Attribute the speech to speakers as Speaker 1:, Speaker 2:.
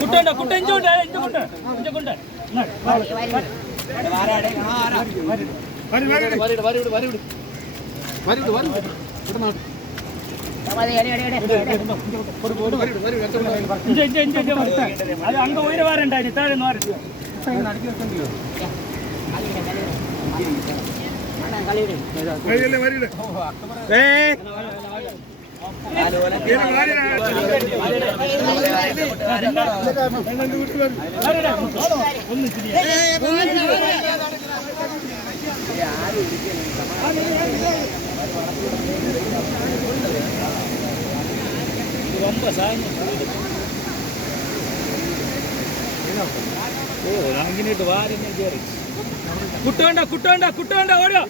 Speaker 1: കുട്ടുണ്ട് കുട്ട ഇഞ്ചോണ്ട് ഇഞ്ചോണ്ട് ഇഞ്ച ഇഞ്ചു ഇഞ്ച ഇഞ്ച അത് അങ്ങ് ഉയരവാറുണ്ടായി താഴെ
Speaker 2: ഏ
Speaker 1: ரொம்ப சாயம் அங்கிட்டு வாரி குட்ட வேண்டாம் குட்ட வேண்டாம் குட்ட வேண்டாம் ஓடும்